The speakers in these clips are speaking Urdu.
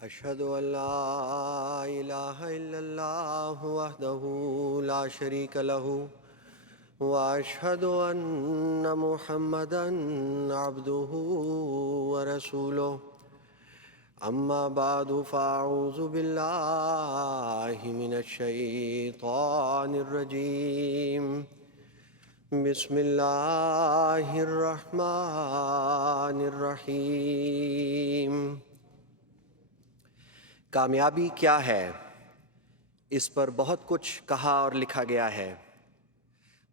أشهد أن لا إله إلا الله وحده لا شريك له وأشهد أن محمدًا عبده ورسوله أما بعد فأعوذ بالله من الشيطان الرجيم بسم الله الرحمن الرحيم۔ کامیابی کیا ہے؟ اس پر بہت کچھ کہا اور لکھا گیا ہے۔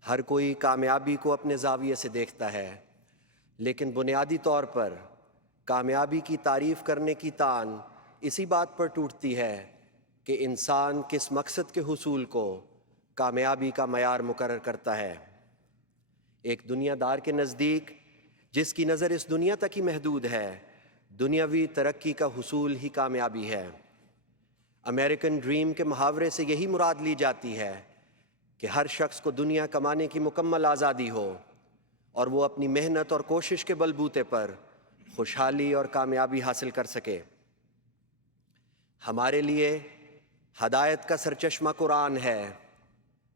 ہر کوئی کامیابی کو اپنے زاویے سے دیکھتا ہے، لیکن بنیادی طور پر کامیابی کی تعریف کرنے کی تان اسی بات پر ٹوٹتی ہے کہ انسان کس مقصد کے حصول کو کامیابی کا معیار مقرر کرتا ہے۔ ایک دنیا دار کے نزدیک، جس کی نظر اس دنیا تک ہی محدود ہے، دنیاوی ترقی کا حصول ہی کامیابی ہے۔ امریکن ڈریم کے محاورے سے یہی مراد لی جاتی ہے کہ ہر شخص کو دنیا کمانے کی مکمل آزادی ہو اور وہ اپنی محنت اور کوشش کے بلبوتے پر خوشحالی اور کامیابی حاصل کر سکے۔ ہمارے لیے ہدایت کا سرچشمہ قرآن ہے۔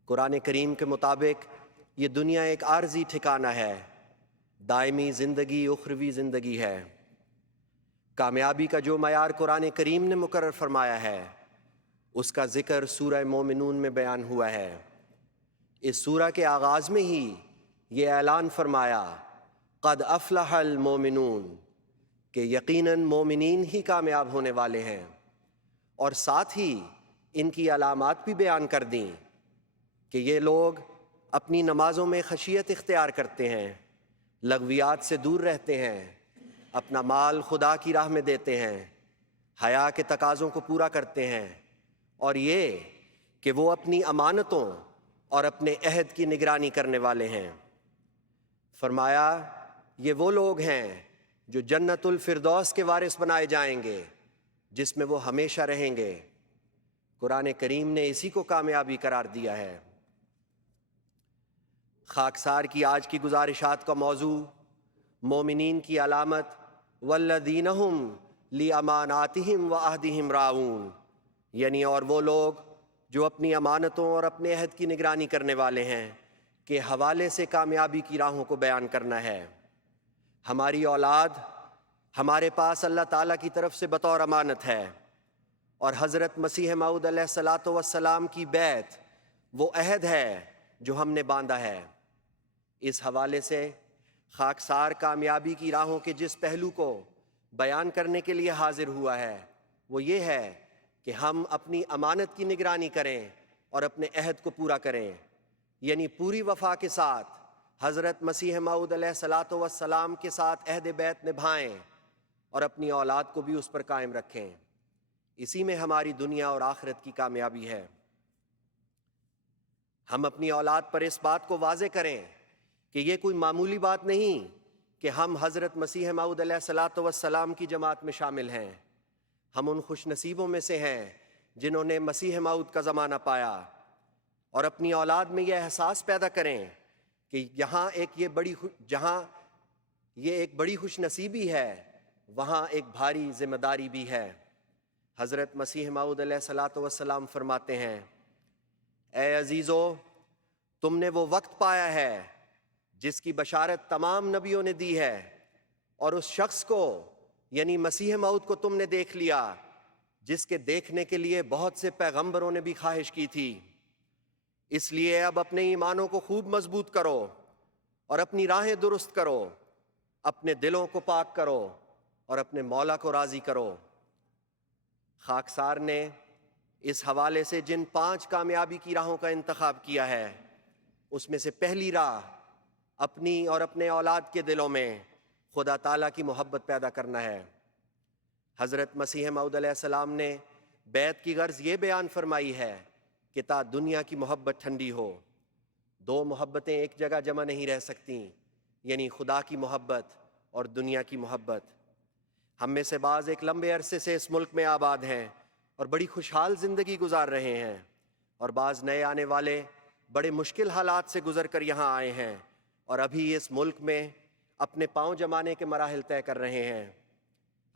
قرآن کریم کے مطابق یہ دنیا ایک عارضی ٹھکانہ ہے، دائمی زندگی اخروی زندگی ہے۔ کامیابی کا جو معیار قرآن کریم نے مقرر فرمایا ہے، اس کا ذکر سورہ مومنون میں بیان ہوا ہے۔ اس سورہ کے آغاز میں ہی یہ اعلان فرمایا، قد افلح المومنون، کہ یقیناً مومنین ہی کامیاب ہونے والے ہیں، اور ساتھ ہی ان کی علامات بھی بیان کر دیں کہ یہ لوگ اپنی نمازوں میں خشیت اختیار کرتے ہیں، لغویات سے دور رہتے ہیں، اپنا مال خدا کی راہ میں دیتے ہیں، حیا کے تقاضوں کو پورا کرتے ہیں، اور یہ کہ وہ اپنی امانتوں اور اپنے عہد کی نگرانی کرنے والے ہیں۔ فرمایا، یہ وہ لوگ ہیں جو جنت الفردوس کے وارث بنائے جائیں گے، جس میں وہ ہمیشہ رہیں گے۔ قرآن کریم نے اسی کو کامیابی قرار دیا ہے۔ خاکسار کی آج کی گزارشات کا موضوع مومنین کی علامت والذین ھم لاماناتہم وعہدہم راعون، یعنی اور وہ لوگ جو اپنی امانتوں اور اپنے عہد کی نگرانی کرنے والے ہیں کے حوالے سے کامیابی کی راہوں کو بیان کرنا ہے۔ ہماری اولاد ہمارے پاس اللہ تعالیٰ کی طرف سے بطور امانت ہے، اور حضرت مسیح موعود علیہ الصلاۃ والسلام کی بیعت وہ عہد ہے جو ہم نے باندھا ہے۔ اس حوالے سے خاکسار کامیابی کی راہوں کے جس پہلو کو بیان کرنے کے لیے حاضر ہوا ہے، وہ یہ ہے کہ ہم اپنی امانت کی نگرانی کریں اور اپنے عہد کو پورا کریں، یعنی پوری وفا کے ساتھ حضرت مسیح موعود علیہ الصلاۃ والسلام کے ساتھ عہد بیعت نبھائیں اور اپنی اولاد کو بھی اس پر قائم رکھیں۔ اسی میں ہماری دنیا اور آخرت کی کامیابی ہے۔ ہم اپنی اولاد پر اس بات کو واضح کریں کہ یہ کوئی معمولی بات نہیں کہ ہم حضرت مسیح موعود علیہ الصلاۃ والسلام کی جماعت میں شامل ہیں۔ ہم ان خوش نصیبوں میں سے ہیں جنہوں نے مسیح موعود کا زمانہ پایا، اور اپنی اولاد میں یہ احساس پیدا کریں کہ جہاں یہ ایک بڑی خوش نصیبی ہے، وہاں ایک بھاری ذمہ داری بھی ہے۔ حضرت مسیح موعود علیہ الصلاۃ والسلام فرماتے ہیں، اے عزیزو، تم نے وہ وقت پایا ہے جس کی بشارت تمام نبیوں نے دی ہے، اور اس شخص کو یعنی مسیح موعود کو تم نے دیکھ لیا جس کے دیکھنے کے لیے بہت سے پیغمبروں نے بھی خواہش کی تھی۔ اس لیے اب اپنے ایمانوں کو خوب مضبوط کرو اور اپنی راہیں درست کرو، اپنے دلوں کو پاک کرو اور اپنے مولا کو راضی کرو۔ خاکسار نے اس حوالے سے جن 5 کامیابی کی راہوں کا انتخاب کیا ہے، اس میں سے پہلی راہ اپنی اور اپنے اولاد کے دلوں میں خدا تعالیٰ کی محبت پیدا کرنا ہے۔ حضرت مسیح موعود علیہ السلام نے بیعت کی غرض یہ بیان فرمائی ہے کہ تا دنیا کی محبت ٹھنڈی ہو۔ 2 محبتیں ایک جگہ جمع نہیں رہ سکتیں، یعنی خدا کی محبت اور دنیا کی محبت۔ ہم میں سے بعض ایک لمبے عرصے سے اس ملک میں آباد ہیں اور بڑی خوشحال زندگی گزار رہے ہیں، اور بعض نئے آنے والے بڑے مشکل حالات سے گزر کر یہاں آئے ہیں اور ابھی اس ملک میں اپنے پاؤں جمانے کے مراحل طے کر رہے ہیں۔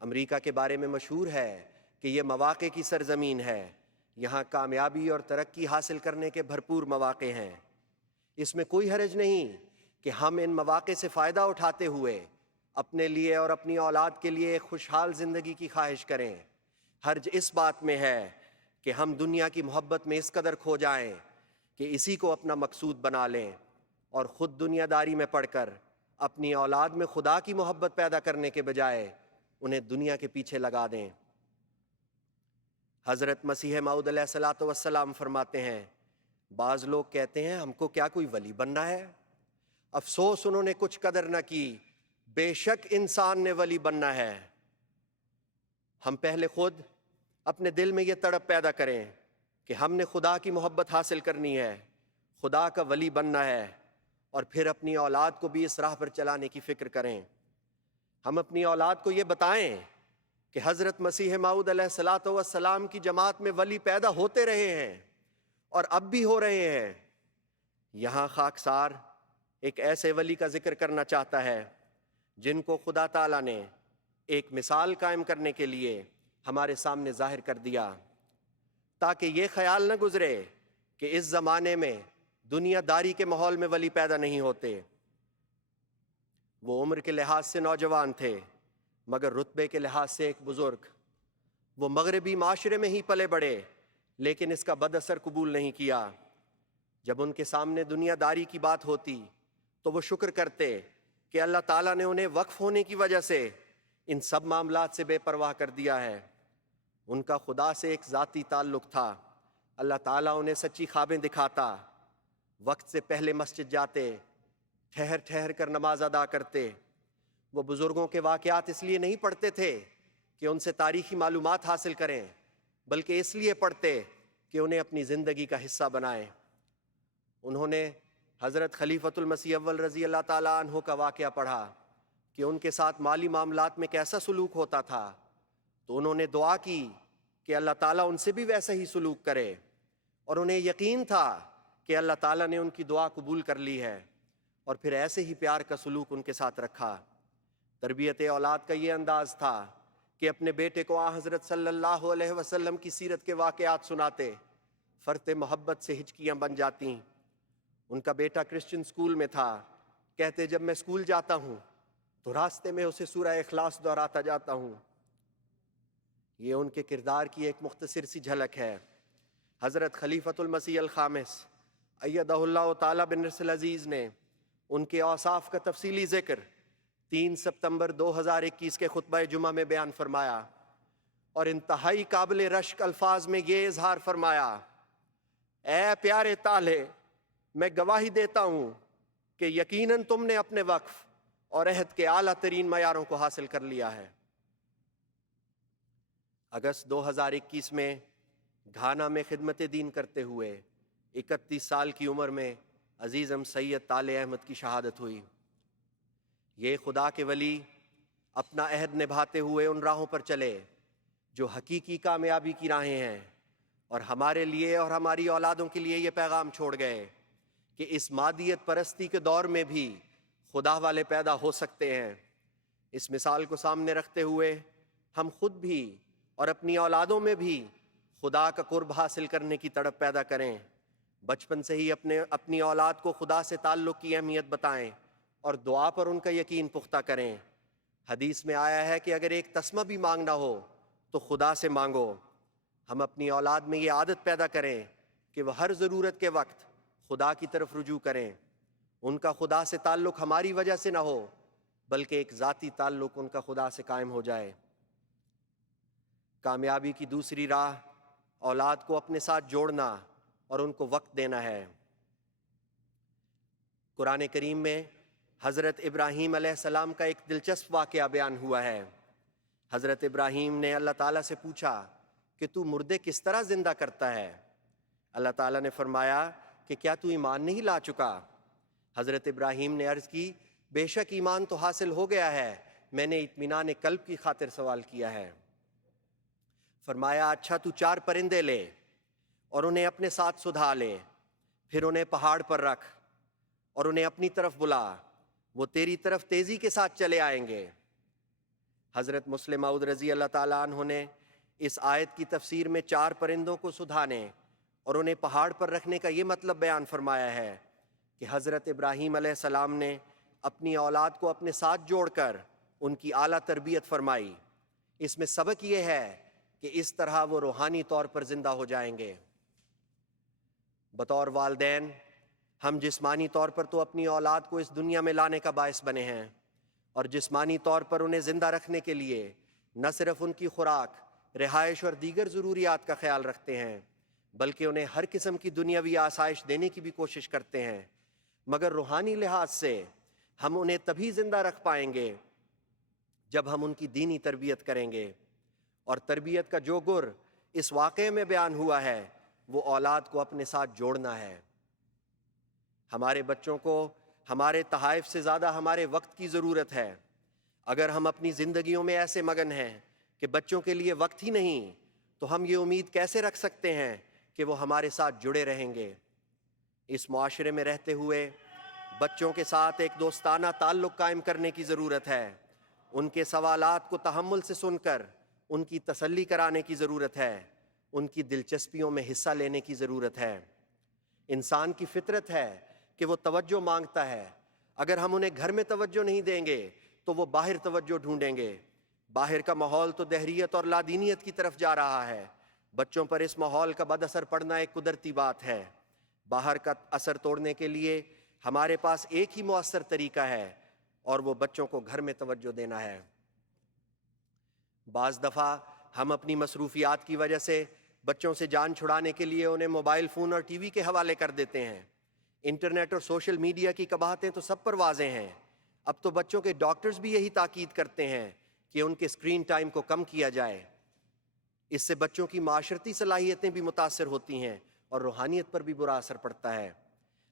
امریکہ کے بارے میں مشہور ہے کہ یہ مواقع کی سرزمین ہے، یہاں کامیابی اور ترقی حاصل کرنے کے بھرپور مواقع ہیں۔ اس میں کوئی حرج نہیں کہ ہم ان مواقع سے فائدہ اٹھاتے ہوئے اپنے لیے اور اپنی اولاد کے لیے ایک خوشحال زندگی کی خواہش کریں۔ حرج اس بات میں ہے کہ ہم دنیا کی محبت میں اس قدر کھو جائیں کہ اسی کو اپنا مقصود بنا لیں اور خود دنیا داری میں پڑ کر اپنی اولاد میں خدا کی محبت پیدا کرنے کے بجائے انہیں دنیا کے پیچھے لگا دیں۔ حضرت مسیح موعود علیہ الصلوۃ والسلام فرماتے ہیں، بعض لوگ کہتے ہیں ہم کو کیا کوئی ولی بننا ہے؟ افسوس انہوں نے کچھ قدر نہ کی، بے شک انسان نے ولی بننا ہے۔ ہم پہلے خود اپنے دل میں یہ تڑپ پیدا کریں کہ ہم نے خدا کی محبت حاصل کرنی ہے، خدا کا ولی بننا ہے، اور پھر اپنی اولاد کو بھی اس راہ پر چلانے کی فکر کریں۔ ہم اپنی اولاد کو یہ بتائیں کہ حضرت مسیح موعود علیہ الصلوۃ والسلام کی جماعت میں ولی پیدا ہوتے رہے ہیں اور اب بھی ہو رہے ہیں۔ یہاں خاکسار ایک ایسے ولی کا ذکر کرنا چاہتا ہے جن کو خدا تعالیٰ نے ایک مثال قائم کرنے کے لیے ہمارے سامنے ظاہر کر دیا، تاکہ یہ خیال نہ گزرے کہ اس زمانے میں دنیا داری کے ماحول میں ولی پیدا نہیں ہوتے۔ وہ عمر کے لحاظ سے نوجوان تھے مگر رتبے کے لحاظ سے ایک بزرگ۔ وہ مغربی معاشرے میں ہی پلے بڑھے لیکن اس کا بد اثر قبول نہیں کیا۔ جب ان کے سامنے دنیا داری کی بات ہوتی تو وہ شکر کرتے کہ اللہ تعالیٰ نے انہیں وقف ہونے کی وجہ سے ان سب معاملات سے بے پرواہ کر دیا ہے۔ ان کا خدا سے ایک ذاتی تعلق تھا۔ اللہ تعالیٰ انہیں سچی خوابیں دکھاتا، وقت سے پہلے مسجد جاتے، ٹھہر ٹھہر کر نماز ادا کرتے۔ وہ بزرگوں کے واقعات اس لیے نہیں پڑھتے تھے کہ ان سے تاریخی معلومات حاصل کریں، بلکہ اس لیے پڑھتے کہ انہیں اپنی زندگی کا حصہ بنائیں۔ انہوں نے حضرت خلیفۃ المسیح اول رضی اللہ تعالیٰ عنہ کا واقعہ پڑھا کہ ان کے ساتھ مالی معاملات میں کیسا سلوک ہوتا تھا، تو انہوں نے دعا کی کہ اللہ تعالیٰ ان سے بھی ویسا ہی سلوک کرے، اور انہیں یقین تھا کہ اللہ تعالیٰ نے ان کی دعا قبول کر لی ہے، اور پھر ایسے ہی پیار کا سلوک ان کے ساتھ رکھا۔ تربیت اولاد کا یہ انداز تھا کہ اپنے بیٹے کو حضرت صلی اللہ علیہ وسلم کی سیرت کے واقعات سناتے، فرط محبت سے ہچکیاں بن جاتی۔ ان کا بیٹا کرسچن سکول میں تھا، کہتے جب میں سکول جاتا ہوں تو راستے میں اسے سورہ اخلاص دہراتا جاتا ہوں۔ یہ ان کے کردار کی ایک مختصر سی جھلک ہے۔ حضرت خلیفۃ المسیح الخامس ایدہ اللہ تعالیٰ بن نصر العزیز نے ان کے اوصاف کا تفصیلی ذکر 3 ستمبر 2021 کے خطبہ جمعہ میں بیان فرمایا، اور انتہائی قابل رشک الفاظ میں یہ اظہار فرمایا، اے پیارے تالے، میں گواہی دیتا ہوں کہ یقیناً تم نے اپنے وقف اور عہد کے اعلیٰ ترین معیاروں کو حاصل کر لیا ہے۔ اگست 2021 میں گھانا میں خدمت دین کرتے ہوئے 31 سال کی عمر میں عزیزم سید طالع احمد کی شہادت ہوئی۔ یہ خدا کے ولی اپنا عہد نبھاتے ہوئے ان راہوں پر چلے جو حقیقی کامیابی کی راہیں ہیں، اور ہمارے لیے اور ہماری اولادوں کے لیے یہ پیغام چھوڑ گئے کہ اس مادیت پرستی کے دور میں بھی خدا والے پیدا ہو سکتے ہیں۔ اس مثال کو سامنے رکھتے ہوئے ہم خود بھی اور اپنی اولادوں میں بھی خدا کا قرب حاصل کرنے کی تڑپ پیدا کریں۔ بچپن سے ہی اپنی اولاد کو خدا سے تعلق کی اہمیت بتائیں اور دعا پر ان کا یقین پختہ کریں۔ حدیث میں آیا ہے کہ اگر ایک تسمہ بھی مانگنا ہو تو خدا سے مانگو۔ ہم اپنی اولاد میں یہ عادت پیدا کریں کہ وہ ہر ضرورت کے وقت خدا کی طرف رجوع کریں۔ ان کا خدا سے تعلق ہماری وجہ سے نہ ہو بلکہ ایک ذاتی تعلق ان کا خدا سے قائم ہو جائے۔ کامیابی کی دوسری راہ اولاد کو اپنے ساتھ جوڑنا اور ان کو وقت دینا ہے۔ قرآن کریم میں حضرت ابراہیم علیہ السلام کا ایک دلچسپ واقعہ بیان ہوا ہے۔ حضرت ابراہیم نے اللہ تعالیٰ سے پوچھا کہ تو مردے کس طرح زندہ کرتا ہے؟ اللہ تعالیٰ نے فرمایا کہ کیا تو ایمان نہیں لا چکا؟ حضرت ابراہیم نے عرض کی، بے شک ایمان تو حاصل ہو گیا ہے، میں نے اطمینان قلب کی خاطر سوال کیا ہے۔ فرمایا اچھا تو 4 پرندے لے اور انہیں اپنے ساتھ سدھا لے، پھر انہیں پہاڑ پر رکھ اور انہیں اپنی طرف بلا، وہ تیری طرف تیزی کے ساتھ چلے آئیں گے۔ حضرت مسلم موعود رضی اللہ تعالیٰ عنہ نے اس آیت کی تفسیر میں 4 پرندوں کو سدھانے اور انہیں پہاڑ پر رکھنے کا یہ مطلب بیان فرمایا ہے کہ حضرت ابراہیم علیہ السلام نے اپنی اولاد کو اپنے ساتھ جوڑ کر ان کی اعلیٰ تربیت فرمائی۔ اس میں سبق یہ ہے کہ اس طرح وہ روحانی طور پر زندہ ہو جائیں گے۔ بطور والدین ہم جسمانی طور پر تو اپنی اولاد کو اس دنیا میں لانے کا باعث بنے ہیں، اور جسمانی طور پر انہیں زندہ رکھنے کے لیے نہ صرف ان کی خوراک، رہائش اور دیگر ضروریات کا خیال رکھتے ہیں، بلکہ انہیں ہر قسم کی دنیاوی آسائش دینے کی بھی کوشش کرتے ہیں۔ مگر روحانی لحاظ سے ہم انہیں تبھی زندہ رکھ پائیں گے جب ہم ان کی دینی تربیت کریں گے، اور تربیت کا جو گر اس واقعے میں بیان ہوا ہے وہ اولاد کو اپنے ساتھ جوڑنا ہے۔ ہمارے بچوں کو ہمارے تحائف سے زیادہ ہمارے وقت کی ضرورت ہے۔ اگر ہم اپنی زندگیوں میں ایسے مگن ہیں کہ بچوں کے لیے وقت ہی نہیں، تو ہم یہ امید کیسے رکھ سکتے ہیں کہ وہ ہمارے ساتھ جڑے رہیں گے؟ اس معاشرے میں رہتے ہوئے بچوں کے ساتھ ایک دوستانہ تعلق قائم کرنے کی ضرورت ہے۔ ان کے سوالات کو تحمل سے سن کر ان کی تسلی کرانے کی ضرورت ہے۔ ان کی دلچسپیوں میں حصہ لینے کی ضرورت ہے۔ انسان کی فطرت ہے کہ وہ توجہ مانگتا ہے۔ اگر ہم انہیں گھر میں توجہ نہیں دیں گے تو وہ باہر توجہ ڈھونڈیں گے۔ باہر کا ماحول تو دہریت اور لادینیت کی طرف جا رہا ہے۔ بچوں پر اس ماحول کا بد اثر پڑنا ایک قدرتی بات ہے۔ باہر کا اثر توڑنے کے لیے ہمارے پاس ایک ہی مؤثر طریقہ ہے، اور وہ بچوں کو گھر میں توجہ دینا ہے۔ بعض دفعہ ہم اپنی مصروفیات کی وجہ سے بچوں سے جان چھڑانے کے لیے انہیں موبائل فون اور ٹی وی کے حوالے کر دیتے ہیں۔ انٹرنیٹ اور سوشل میڈیا کی قباحتیں تو سب پر واضح ہیں۔ اب تو بچوں کے ڈاکٹرز بھی یہی تاکید کرتے ہیں کہ ان کے اسکرین ٹائم کو کم کیا جائے۔ اس سے بچوں کی معاشرتی صلاحیتیں بھی متاثر ہوتی ہیں اور روحانیت پر بھی برا اثر پڑتا ہے۔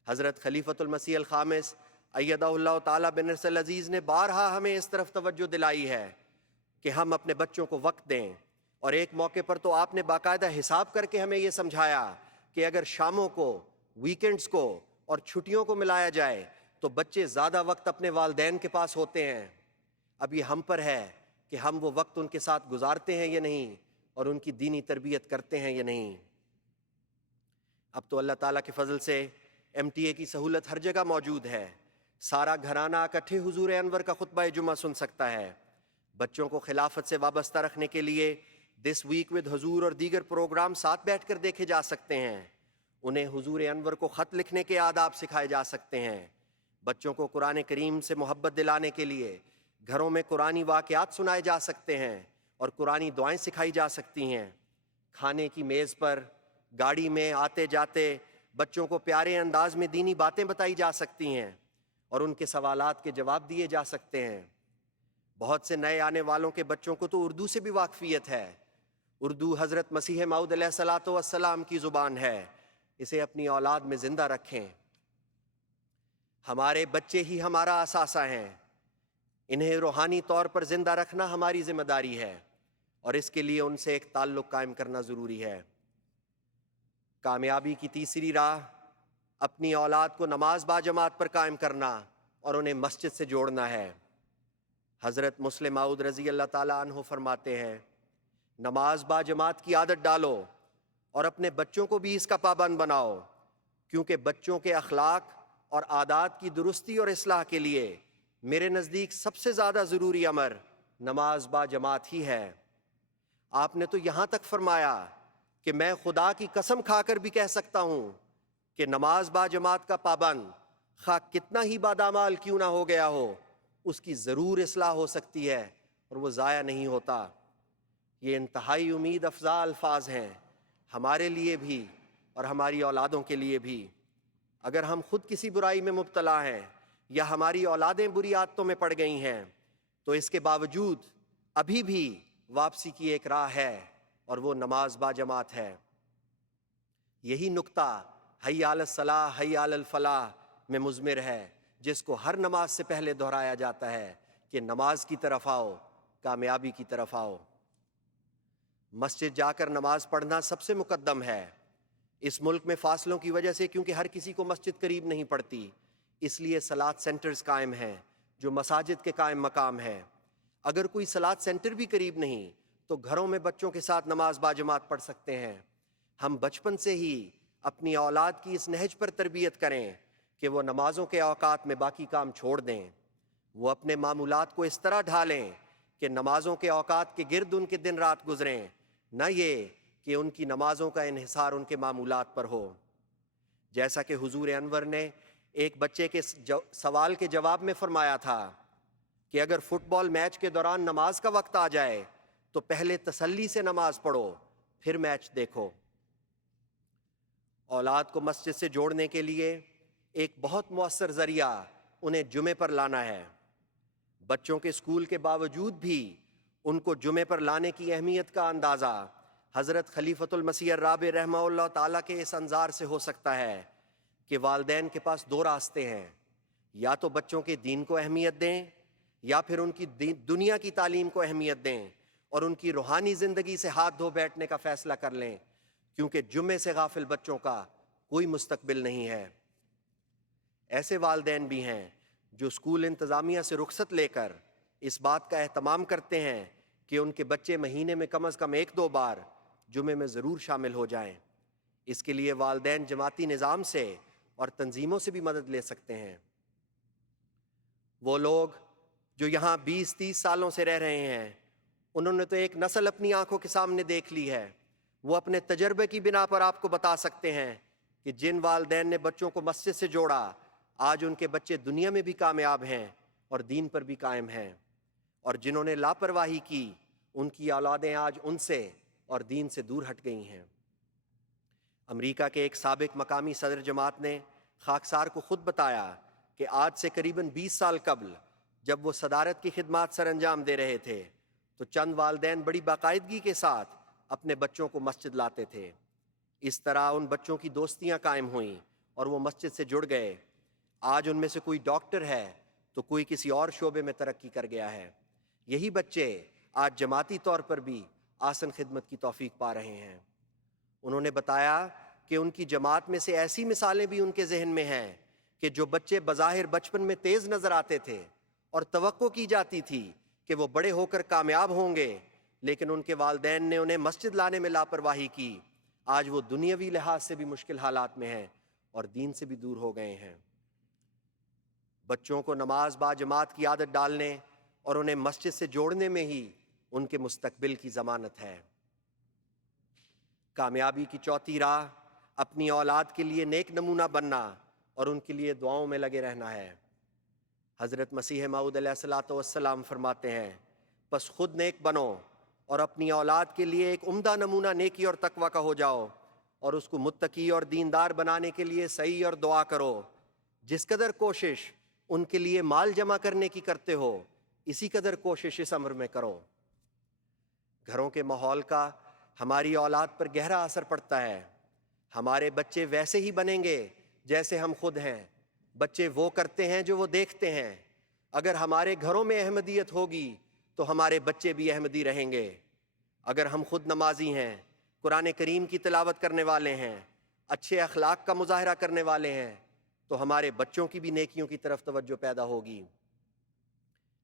حضرت خلیفۃ المسیح الخامس ایدہ اللہ تعالیٰ بنصر العزیز نے بارہا ہمیں اس طرف توجہ دلائی ہے کہ ہم اپنے بچوں کو وقت دیں، اور ایک موقع پر تو آپ نے باقاعدہ حساب کر کے ہمیں یہ سمجھایا کہ اگر شاموں کو، ویکنڈز کو اور چھٹیوں کو ملایا جائے تو بچے زیادہ وقت اپنے والدین کے پاس ہوتے ہیں۔ اب یہ ہم پر ہے کہ ہم وہ وقت ان کے ساتھ گزارتے ہیں یا نہیں، اور ان کی دینی تربیت کرتے ہیں یا نہیں۔ اب تو اللہ تعالیٰ کے فضل سے MTA کی سہولت ہر جگہ موجود ہے۔ سارا گھرانہ اکٹھے حضور انور کا خطبہ جمعہ سن سکتا ہے۔ بچوں کو خلافت سے وابستہ رکھنے کے لیے دس ویک ود حضور اور دیگر پروگرام ساتھ بیٹھ کر دیکھے جا سکتے ہیں۔ انہیں حضور انور کو خط لکھنے کے آداب سکھائے جا سکتے ہیں۔ بچوں کو قرآن کریم سے محبت دلانے کے لیے گھروں میں قرآنی واقعات سنائے جا سکتے ہیں اور قرآنی دعائیں سکھائی جا سکتی ہیں۔ کھانے کی میز پر، گاڑی میں آتے جاتے بچوں کو پیارے انداز میں دینی باتیں بتائی جا سکتی ہیں اور ان کے سوالات کے جواب دیے جا سکتے ہیں۔ بہت سے نئے آنے والوں کے بچوں کو تو اردو سے بھی واقفیت ہے۔ اردو حضرت مسیح موعود علیہ الصلوۃ والسلام کی زبان ہے۔ اسے اپنی اولاد میں زندہ رکھیں۔ ہمارے بچے ہی ہمارا اثاثہ ہیں۔ انہیں روحانی طور پر زندہ رکھنا ہماری ذمہ داری ہے، اور اس کے لیے ان سے ایک تعلق قائم کرنا ضروری ہے۔ کامیابی کی تیسری راہ اپنی اولاد کو نماز با جماعت پر قائم کرنا اور انہیں مسجد سے جوڑنا ہے۔ حضرت مسلم موعود رضی اللہ تعالیٰ عنہ فرماتے ہیں، نماز با جماعت کی عادت ڈالو اور اپنے بچوں کو بھی اس کا پابند بناؤ، کیونکہ بچوں کے اخلاق اور عادات کی درستی اور اصلاح کے لیے میرے نزدیک سب سے زیادہ ضروری امر نماز با جماعت ہی ہے۔ آپ نے تو یہاں تک فرمایا کہ میں خدا کی قسم کھا کر بھی کہہ سکتا ہوں کہ نماز با جماعت کا پابند خواہ کتنا ہی بادامال کیوں نہ ہو گیا ہو، اس کی ضرور اصلاح ہو سکتی ہے اور وہ ضائع نہیں ہوتا۔ یہ انتہائی امید افزا الفاظ ہیں ہمارے لیے بھی اور ہماری اولادوں کے لیے بھی۔ اگر ہم خود کسی برائی میں مبتلا ہیں یا ہماری اولادیں بری عادتوں میں پڑ گئی ہیں، تو اس کے باوجود ابھی بھی واپسی کی ایک راہ ہے، اور وہ نماز با جماعت ہے۔ یہی نقطہ حی علی الصلاح حی علی الفلاح میں مضمر ہے، جس کو ہر نماز سے پہلے دہرایا جاتا ہے کہ نماز کی طرف آؤ، کامیابی کی طرف آؤ۔ مسجد جا کر نماز پڑھنا سب سے مقدم ہے۔ اس ملک میں فاصلوں کی وجہ سے کیونکہ ہر کسی کو مسجد قریب نہیں پڑتی، اس لیے صلاۃ سینٹرز قائم ہیں جو مساجد کے قائم مقام ہیں۔ اگر کوئی صلاۃ سینٹر بھی قریب نہیں تو گھروں میں بچوں کے ساتھ نماز باجماعت پڑھ سکتے ہیں۔ ہم بچپن سے ہی اپنی اولاد کی اس نہج پر تربیت کریں کہ وہ نمازوں کے اوقات میں باقی کام چھوڑ دیں، وہ اپنے معمولات کو اس طرح ڈھالیں کہ نمازوں کے اوقات کے گرد ان کے دن رات گزریں، نہ یہ کہ ان کی نمازوں کا انحصار ان کے معمولات پر ہو۔ جیسا کہ حضور انور نے ایک بچے کے سوال کے جواب میں فرمایا تھا کہ اگر فٹ بال میچ کے دوران نماز کا وقت آ جائے تو پہلے تسلی سے نماز پڑھو، پھر میچ دیکھو۔ اولاد کو مسجد سے جوڑنے کے لیے ایک بہت مؤثر ذریعہ انہیں جمعے پر لانا ہے۔ بچوں کے اسکول کے باوجود بھی ان کو جمعے پر لانے کی اہمیت کا اندازہ حضرت خلیفۃ المسیح الرابع رحمہ اللہ تعالیٰ کے اس انظار سے ہو سکتا ہے کہ والدین کے پاس دو راستے ہیں، یا تو بچوں کے دین کو اہمیت دیں یا پھر ان کی دنیا کی تعلیم کو اہمیت دیں اور ان کی روحانی زندگی سے ہاتھ دھو بیٹھنے کا فیصلہ کر لیں، کیونکہ جمعے سے غافل بچوں کا کوئی مستقبل نہیں ہے۔ ایسے والدین بھی ہیں جو اسکول انتظامیہ سے رخصت لے کر اس بات کا اہتمام کرتے ہیں کہ ان کے بچے مہینے میں کم از کم 1-2 بار جمعے میں ضرور شامل ہو جائیں۔ اس کے لیے والدین جماعتی نظام سے اور تنظیموں سے بھی مدد لے سکتے ہیں۔ وہ لوگ جو یہاں 20-30 سالوں سے رہ رہے ہیں، انہوں نے تو ایک نسل اپنی آنکھوں کے سامنے دیکھ لی ہے۔ وہ اپنے تجربے کی بنا پر آپ کو بتا سکتے ہیں کہ جن والدین نے بچوں کو مسجد سے جوڑا، آج ان کے بچے دنیا میں بھی کامیاب ہیں اور دین پر بھی قائم ہیں، اور جنہوں نے لاپرواہی کی، ان کی اولادیں آج ان سے اور دین سے دور ہٹ گئی ہیں۔ امریکہ کے ایک سابق مقامی صدر جماعت نے خاکسار کو خود بتایا کہ آج سے قریباً 20 سال قبل جب وہ صدارت کی خدمات سر انجام دے رہے تھے تو چند والدین بڑی باقاعدگی کے ساتھ اپنے بچوں کو مسجد لاتے تھے۔ اس طرح ان بچوں کی دوستیاں قائم ہوئیں اور وہ مسجد سے جڑ گئے۔ آج ان میں سے کوئی ڈاکٹر ہے تو کوئی کسی اور شعبے میں ترقی کر گیا ہے۔ یہی بچے آج جماعتی طور پر بھی آسن خدمت کی توفیق پا رہے ہیں۔ انہوں نے بتایا کہ ان کی جماعت میں سے ایسی مثالیں بھی ان کے ذہن میں ہیں کہ جو بچے بظاہر بچپن میں تیز نظر آتے تھے اور توقع کی جاتی تھی کہ وہ بڑے ہو کر کامیاب ہوں گے، لیکن ان کے والدین نے انہیں مسجد لانے میں لاپرواہی کی، آج وہ دنیاوی لحاظ سے بھی مشکل حالات میں ہیں اور دین سے بھی دور ہو گئے ہیں۔ بچوں کو نماز با جماعت کی عادت ڈالنے اور انہیں مسجد سے جوڑنے میں ہی ان کے مستقبل کی ضمانت ہے۔ کامیابی کی چوتھی راہ اپنی اولاد کے لیے نیک نمونہ بننا اور ان کے لیے دعاؤں میں لگے رہنا ہے۔ حضرت مسیح موعود علیہ الصلوۃ والسلام فرماتے ہیں، پس خود نیک بنو اور اپنی اولاد کے لیے ایک عمدہ نمونہ نیکی اور تقوی کا ہو جاؤ، اور اس کو متقی اور دیندار بنانے کے لیے سعی اور دعا کرو۔ جس قدر کوشش ان کے لیے مال جمع کرنے کی کرتے ہو، اسی قدر کوشش اس امر میں کرو۔ گھروں کے ماحول کا ہماری اولاد پر گہرا اثر پڑتا ہے۔ ہمارے بچے ویسے ہی بنیں گے جیسے ہم خود ہیں۔ بچے وہ کرتے ہیں جو وہ دیکھتے ہیں۔ اگر ہمارے گھروں میں احمدیت ہوگی تو ہمارے بچے بھی احمدی رہیں گے۔ اگر ہم خود نمازی ہیں، قرآن کریم کی تلاوت کرنے والے ہیں، اچھے اخلاق کا مظاہرہ کرنے والے ہیں، تو ہمارے بچوں کی بھی نیکیوں کی طرف توجہ پیدا ہوگی۔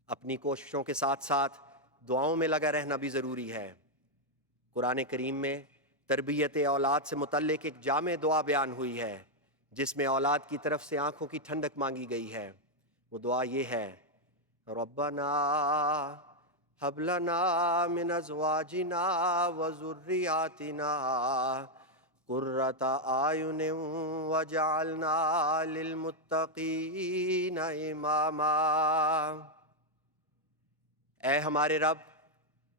اپنی کوششوں کے ساتھ ساتھ دعاؤں میں لگا رہنا بھی ضروری ہے۔ قرآن کریم میں تربیت اولاد سے متعلق ایک جامع دعا بیان ہوئی ہے جس میں اولاد کی طرف سے آنکھوں کی ٹھنڈک مانگی گئی ہے۔ وہ دعا یہ ہے، ربنا ہب لنا من ازواجنا وذریاتنا قرۃ اعین وجعلنا للمتقین اماما۔ اے ہمارے رب،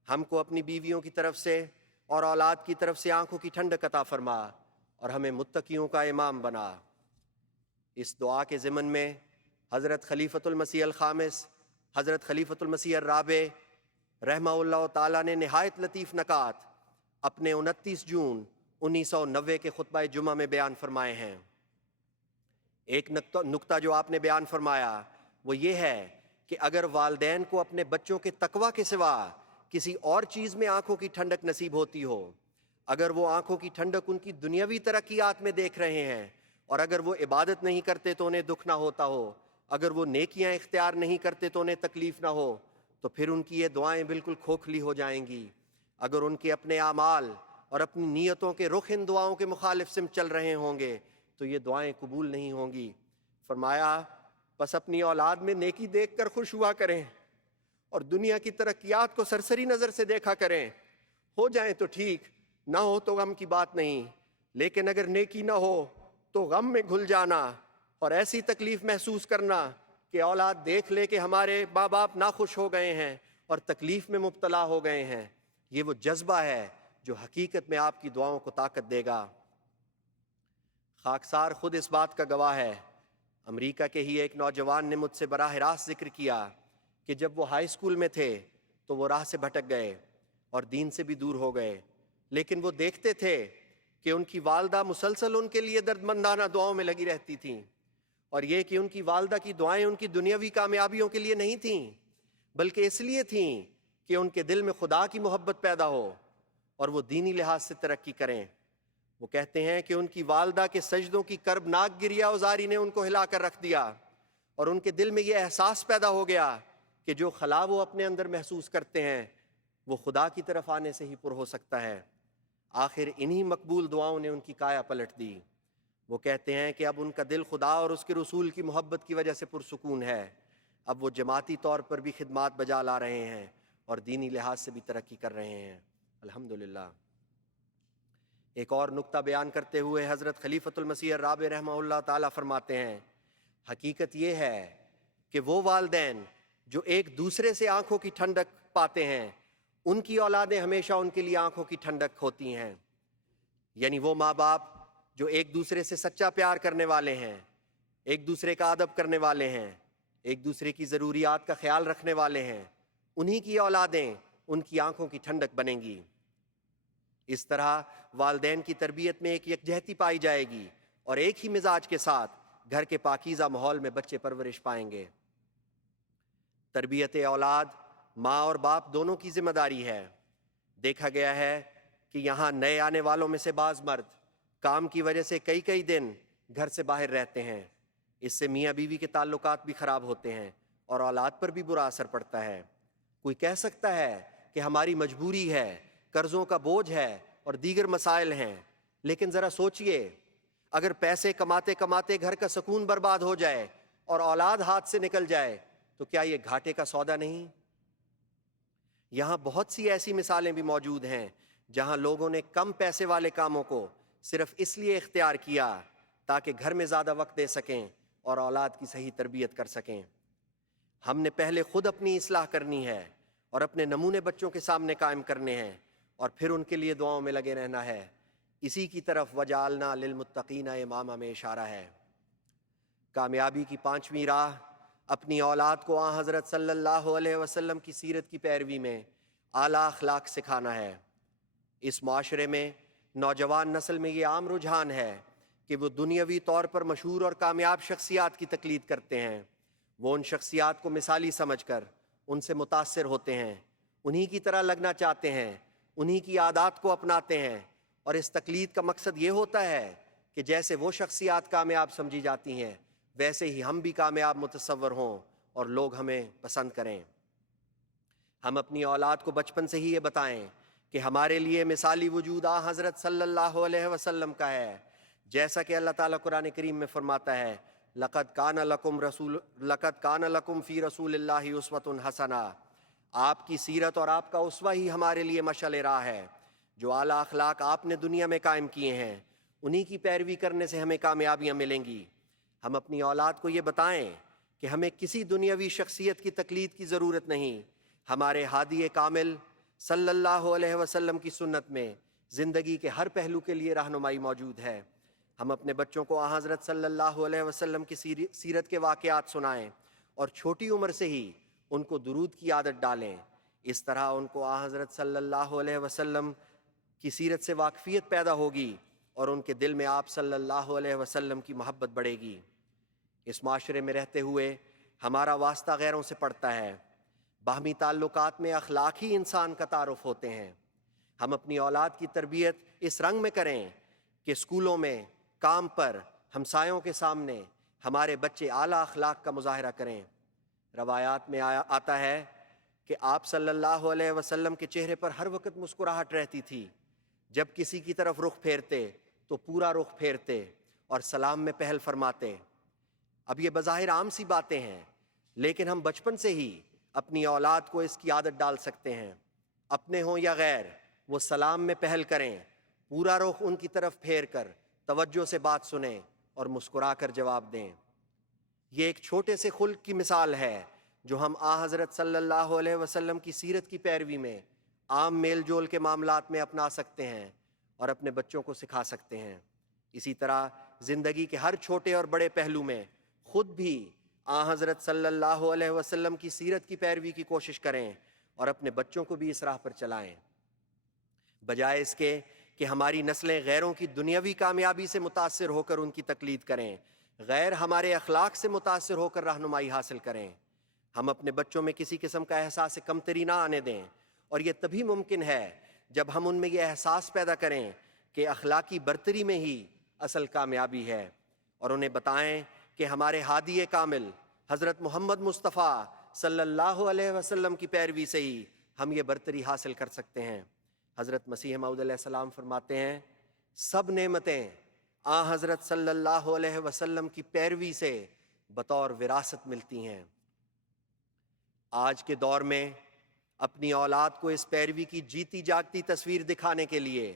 ہم کو اپنی بیویوں کی طرف سے اور اولاد کی طرف سے آنکھوں کی ٹھنڈک عطا فرما اور ہمیں متقیوں کا امام بنا۔ اس دعا کے ضمن میں حضرت خلیفۃ المسیح الخامس، حضرت خلیفۃ المسیح الرابع رحمہ اللہ تعالیٰ نے نہایت لطیف نکات اپنے 29 جون 1990 کے خطبہ جمعہ میں بیان فرمائے ہیں۔ ایک نقطہ جو آپ نے بیان فرمایا وہ یہ ہے کہ اگر والدین کو اپنے بچوں کے تقویٰ کے سوا کسی اور چیز میں آنکھوں کی ٹھنڈک نصیب ہوتی ہو، اگر وہ آنکھوں کی ٹھنڈک ان کی دنیاوی ترقیات میں دیکھ رہے ہیں، اور اگر وہ عبادت نہیں کرتے تو انہیں دکھ نہ ہوتا ہو، اگر وہ نیکیاں اختیار نہیں کرتے تو انہیں تکلیف نہ ہو، تو پھر ان کی یہ دعائیں بالکل کھوکھلی ہو جائیں گی۔ اگر ان کے اپنے اعمال اور اپنی نیتوں کے رخ ان دعاؤں کے مخالف سمت چل رہے ہوں گے تو یہ دعائیں قبول نہیں ہوں گی۔ فرمایا بس اپنی اولاد میں نیکی دیکھ کر خوش ہوا کریں اور دنیا کی ترقیات کو سرسری نظر سے دیکھا کریں۔ ہو جائیں تو ٹھیک، نہ ہو تو غم کی بات نہیں، لیکن اگر نیکی نہ ہو تو غم میں گھل جانا اور ایسی تکلیف محسوس کرنا کہ اولاد دیکھ لے کہ ہمارے ماں باپ ناخوش ہو گئے ہیں اور تکلیف میں مبتلا ہو گئے ہیں، یہ وہ جذبہ ہے جو حقیقت میں آپ کی دعاؤں کو طاقت دے گا۔ خاکسار خود اس بات کا گواہ ہے۔ امریکہ کے ہی ایک نوجوان نے مجھ سے براہ راست ذکر کیا کہ جب وہ ہائی اسکول میں تھے تو وہ راہ سے بھٹک گئے اور دین سے بھی دور ہو گئے، لیکن وہ دیکھتے تھے کہ ان کی والدہ مسلسل ان کے لیے دردمندانہ دعاؤں میں لگی رہتی تھیں، اور یہ کہ ان کی والدہ کی دعائیں ان کی دنیاوی کامیابیوں کے لیے نہیں تھیں بلکہ اس لیے تھیں کہ ان کے دل میں خدا کی محبت پیدا ہو اور وہ دینی لحاظ سے ترقی کریں۔ وہ کہتے ہیں کہ ان کی والدہ کے سجدوں کی کربناک گریہ وزاری نے ان کو ہلا کر رکھ دیا اور ان کے دل میں یہ احساس پیدا ہو گیا کہ جو خلا وہ اپنے اندر محسوس کرتے ہیں وہ خدا کی طرف آنے سے ہی پر ہو سکتا ہے۔ آخر انہی مقبول دعاؤں نے ان کی کایا پلٹ دی۔ وہ کہتے ہیں کہ اب ان کا دل خدا اور اس کے رسول کی محبت کی وجہ سے پرسکون ہے۔ اب وہ جماعتی طور پر بھی خدمات بجا لا رہے ہیں اور دینی لحاظ سے بھی ترقی کر رہے ہیں، الحمدللہ۔ ایک اور نقطہ بیان کرتے ہوئے حضرت خلیفۃ المسیح الرابع رحمہ اللہ تعالیٰ فرماتے ہیں، حقیقت یہ ہے کہ وہ والدین جو ایک دوسرے سے آنکھوں کی ٹھنڈک پاتے ہیں ان کی اولادیں ہمیشہ ان کے لیے آنکھوں کی ٹھنڈک ہوتی ہیں، یعنی وہ ماں باپ جو ایک دوسرے سے سچا پیار کرنے والے ہیں، ایک دوسرے کا ادب کرنے والے ہیں، ایک دوسرے کی ضروریات کا خیال رکھنے والے ہیں، انہی کی اولادیں ان کی آنکھوں کی ٹھنڈک بنیں گی۔ اس طرح والدین کی تربیت میں ایک یکجہتی پائی جائے گی اور ایک ہی مزاج کے ساتھ گھر کے پاکیزہ ماحول میں بچے پرورش پائیں گے۔ تربیت اولاد ماں اور باپ دونوں کی ذمہ داری ہے۔ دیکھا گیا ہے کہ یہاں نئے آنے والوں میں سے بعض مرد کام کی وجہ سے کئی دن گھر سے باہر رہتے ہیں، اس سے میاں بیوی کے تعلقات بھی خراب ہوتے ہیں اور اولاد پر بھی برا اثر پڑتا ہے۔ کوئی کہہ سکتا ہے کہ ہماری مجبوری ہے، قرضوں کا بوجھ ہے اور دیگر مسائل ہیں، لیکن ذرا سوچئے، اگر پیسے کماتے کماتے گھر کا سکون برباد ہو جائے اور اولاد ہاتھ سے نکل جائے تو کیا یہ گھاٹے کا سودا نہیں؟ یہاں بہت سی ایسی مثالیں بھی موجود ہیں جہاں لوگوں نے کم پیسے والے کاموں کو صرف اس لیے اختیار کیا تاکہ گھر میں زیادہ وقت دے سکیں اور اولاد کی صحیح تربیت کر سکیں۔ ہم نے پہلے خود اپنی اصلاح کرنی ہے اور اپنے نمونے بچوں کے سامنے قائم کرنے ہیں اور پھر ان کے لیے دعاؤں میں لگے رہنا ہے۔ اسی کی طرف وجعلنا للمتقین اماما میں اشارہ ہے۔ کامیابی کی پانچویں راہ اپنی اولاد کو آن حضرت صلی اللہ علیہ وسلم کی سیرت کی پیروی میں اعلیٰ اخلاق سکھانا ہے۔ اس معاشرے میں نوجوان نسل میں یہ عام رجحان ہے کہ وہ دنیاوی طور پر مشہور اور کامیاب شخصیات کی تقلید کرتے ہیں۔ وہ ان شخصیات کو مثالی سمجھ کر ان سے متاثر ہوتے ہیں، انہی کی طرح لگنا چاہتے ہیں، انہی کی عادات کو اپناتے ہیں، اور اس تقلید کا مقصد یہ ہوتا ہے کہ جیسے وہ شخصیات کامیاب سمجھی جاتی ہیں ویسے ہی ہم بھی کامیاب متصور ہوں اور لوگ ہمیں پسند کریں۔ ہم اپنی اولاد کو بچپن سے ہی یہ بتائیں کہ ہمارے لیے مثالی وجود حضرت صلی اللہ علیہ وسلم کا ہے، جیسا کہ اللہ تعالیٰ قرآن کریم میں فرماتا ہے لَقَدْ كَانَ لَكُمْ فِي رَسُولِ اللَّهِ أُسْوَةٌ حَسَنَةٌ، آپ کی سیرت اور آپ کا اسوہ ہی ہمارے لیے مشعل راہ ہے۔ جو اعلیٰ اخلاق آپ نے دنیا میں قائم کیے ہیں انہی کی پیروی کرنے سے ہمیں کامیابیاں ملیں گی۔ ہم اپنی اولاد کو یہ بتائیں کہ ہمیں کسی دنیاوی شخصیت کی تقلید کی ضرورت نہیں، ہمارے ہادی کامل صلی اللہ علیہ وسلم کی سنت میں زندگی کے ہر پہلو کے لیے رہنمائی موجود ہے۔ ہم اپنے بچوں کو حضرت صلی اللہ علیہ وسلم کی سیرت کے واقعات سنائیں اور چھوٹی عمر سے ہی ان کو درود کی عادت ڈالیں۔ اس طرح ان کو حضرت صلی اللہ علیہ وسلم کی سیرت سے واقفیت پیدا ہوگی اور ان کے دل میں آپ صلی اللہ علیہ وسلم کی محبت بڑھے گی۔ اس معاشرے میں رہتے ہوئے ہمارا واسطہ غیروں سے پڑتا ہے، باہمی تعلقات میں اخلاق ہی انسان کا تعارف ہوتے ہیں۔ ہم اپنی اولاد کی تربیت اس رنگ میں کریں کہ اسکولوں میں، کام پر، ہمسایوں کے سامنے ہمارے بچے اعلیٰ اخلاق کا مظاہرہ کریں۔ روایات میں آتا ہے کہ آپ صلی اللہ علیہ وسلم کے چہرے پر ہر وقت مسکراہٹ رہتی تھی. جب کسی کی طرف رخ پھیرتے تو پورا رخ پھیرتے اور سلام میں پہل فرماتے. اب یہ بظاہر عام سی باتیں ہیں، لیکن ہم بچپن سے ہی اپنی اولاد کو اس کی عادت ڈال سکتے ہیں. اپنے ہوں یا غیر، وہ سلام میں پہل کریں، پورا رخ ان کی طرف پھیر کر توجہ سے بات سنیں اور مسکرا کر جواب دیں. یہ ایک چھوٹے سے خلق کی مثال ہے جو ہم حضرت صلی اللہ علیہ وسلم کی سیرت کی پیروی میں عام میل جول کے معاملات میں اپنا سکتے ہیں اور اپنے بچوں کو سکھا سکتے ہیں. اسی طرح زندگی کے ہر چھوٹے اور بڑے پہلو میں خود بھی حضرت صلی اللہ علیہ وسلم کی سیرت کی پیروی کی کوشش کریں اور اپنے بچوں کو بھی اس راہ پر چلائیں، بجائے اس کے کہ ہماری نسلیں غیروں کی دنیاوی کامیابی سے متاثر ہو کر ان کی تقلید کریں، غیر ہمارے اخلاق سے متاثر ہو کر رہنمائی حاصل کریں. ہم اپنے بچوں میں کسی قسم کا احساس کمتری نہ آنے دیں، اور یہ تبھی ممکن ہے جب ہم ان میں یہ احساس پیدا کریں کہ اخلاقی برتری میں ہی اصل کامیابی ہے، اور انہیں بتائیں کہ ہمارے ہادی کامل حضرت محمد مصطفیٰ صلی اللہ علیہ وسلم کی پیروی سے ہی ہم یہ برتری حاصل کر سکتے ہیں. حضرت مسیح موعود علیہ السلام فرماتے ہیں سب نعمتیں حضرت صلی اللہ علیہ وسلم کی پیروی سے بطور وراثت ملتی ہیں. آج کے دور میں اپنی اولاد کو اس پیروی کی جیتی جاگتی تصویر دکھانے کے لیے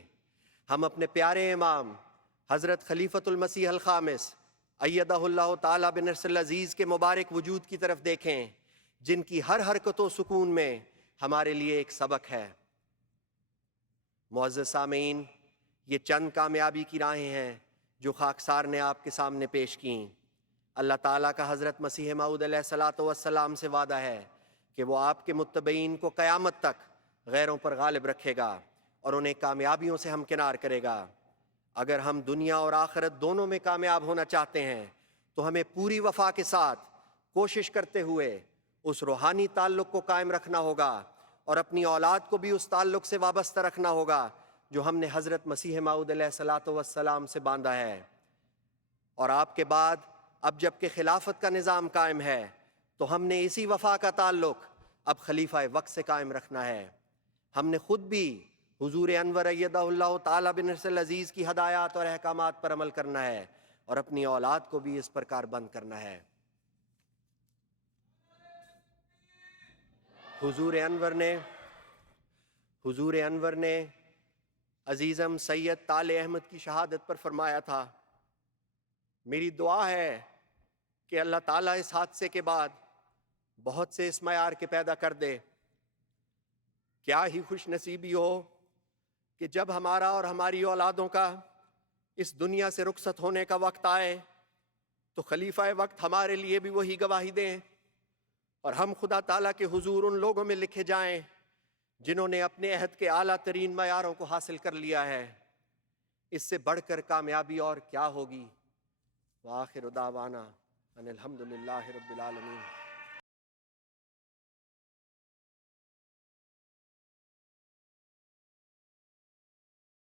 ہم اپنے پیارے امام حضرت خلیفۃ المسیح الخامس ایدہ اللہ تعالیٰ بنصر العزیز کے مبارک وجود کی طرف دیکھیں، جن کی ہر حرکت و سکون میں ہمارے لیے ایک سبق ہے. معزز سامعین، یہ چند کامیابی کی راہیں ہیں جو خاکسار نے آپ کے سامنے پیش کیں. اللہ تعالیٰ کا حضرت مسیح موعود علیہ الصلاۃ والسلام سے وعدہ ہے کہ وہ آپ کے متبعین کو قیامت تک غیروں پر غالب رکھے گا اور انہیں کامیابیوں سے ہمکنار کرے گا. اگر ہم دنیا اور آخرت دونوں میں کامیاب ہونا چاہتے ہیں تو ہمیں پوری وفا کے ساتھ کوشش کرتے ہوئے اس روحانی تعلق کو قائم رکھنا ہوگا اور اپنی اولاد کو بھی اس تعلق سے وابستہ رکھنا ہوگا جو ہم نے حضرت مسیح موعود علیہ الصلاۃ والسلام سے باندھا ہے. اور آپ کے بعد اب جب کہ خلافت کا نظام قائم ہے تو ہم نے اسی وفا کا تعلق اب خلیفہ وقت سے قائم رکھنا ہے. ہم نے خود بھی حضور انور ایدہ اللہ تعالیٰ بنصر العزیز کی ہدایات اور احکامات پر عمل کرنا ہے اور اپنی اولاد کو بھی اس پر کاربند کرنا ہے. حضور انور نے عزیزم سید طالع احمد کی شہادت پر فرمایا تھا، میری دعا ہے کہ اللہ تعالیٰ اس حادثے کے بعد بہت سے اس معیار کے پیدا کر دے. کیا ہی خوش نصیبی ہو کہ جب ہمارا اور ہماری اولادوں کا اس دنیا سے رخصت ہونے کا وقت آئے تو خلیفہ وقت ہمارے لیے بھی وہی گواہی دیں اور ہم خدا تعالیٰ کے حضور ان لوگوں میں لکھے جائیں جنہوں نے اپنے عہد کے اعلیٰ ترین معیاروں کو حاصل کر لیا ہے. اس سے بڑھ کر کامیابی اور کیا ہوگی. وآخر دعوانا ان الحمد للہ رب العالمین.